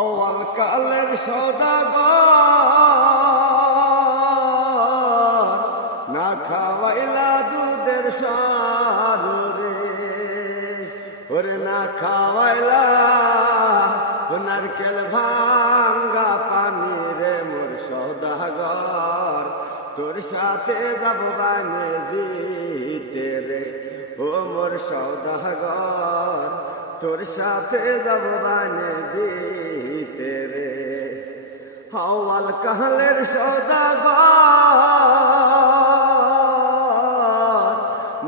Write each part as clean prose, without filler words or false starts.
আওয়াল কালের সওদাগর না খাওয়াইলা দুধের সার রে, ওরে না খাওয়াইলা নারকেল ভাঙ্গা পানি রে মোর সওদাগর, তোর সাথে যাব বানে জিতে রে ও মোর সওদাগর, তোর সাথে যাব বানে জিতে রে। আওয়াল কালের সওদাগর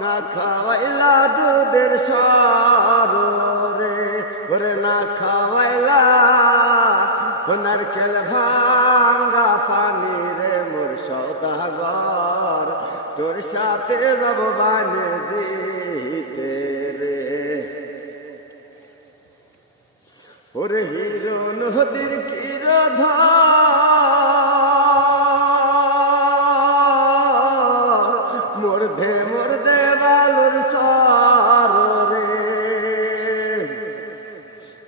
না খাওয়াইলা দুধের সার রে, ওরে না খাওয়াইলা নারকেল ভাঙ্গা পানি রে মোর সওদাগর, তোর সাথে যাব বানে জিতে রে। ওরে হিরো নদীর কিরধার মর্ধে মর্ধে বালুর সার রে,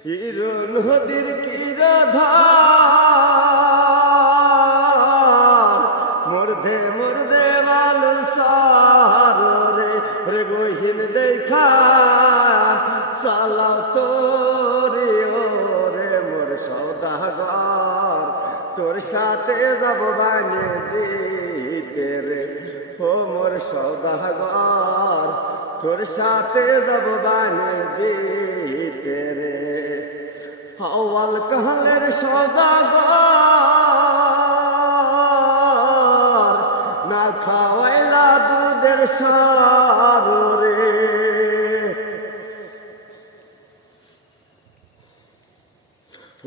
হিরো নদীর কিরধার মর্ধে মর্ধে বালুর সার রে, রে গহিন দেখা সালাও তোরে ওরে মোর সওদাগর, তোর সাথে যাব বানে জিতে রে ও মোর সওদাগর, তোর সাথে যাব বানে জিতে রে। আওয়াল কালের সওদাগর না খাওয়াইলা দুধের সার রে,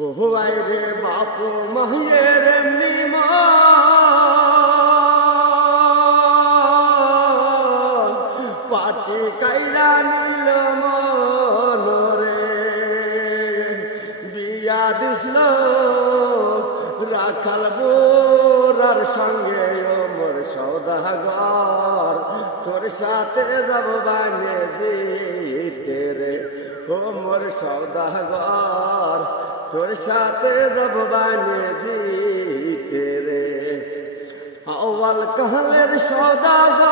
ও ভাই রে বাপ মায়ের এমনি মন পাটি কাইরা নিল মন রে, বিয়া দিছিল রাখাল বোরার সঙ্গে ও মোর সওদাগর, তোর সাথে যাব বানে জিতে রে ও মোর সওদাগর, তোর সাথে যাব বানে জিতে রে। আওয়াল কালের সওদাগর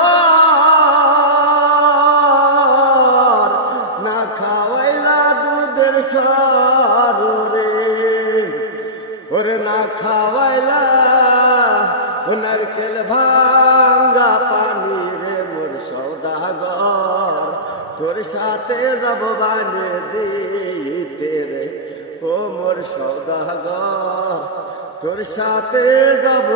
না খাওয়াইলা দুধের সার রে, ওরে না খাওয়াইলা নারকেল ভাঙ্গা পানি রে মোর সওদাগর, তোর সাথে যাব বানে জিতে রে ও মোর সওদাগর, তোর সাথে যাব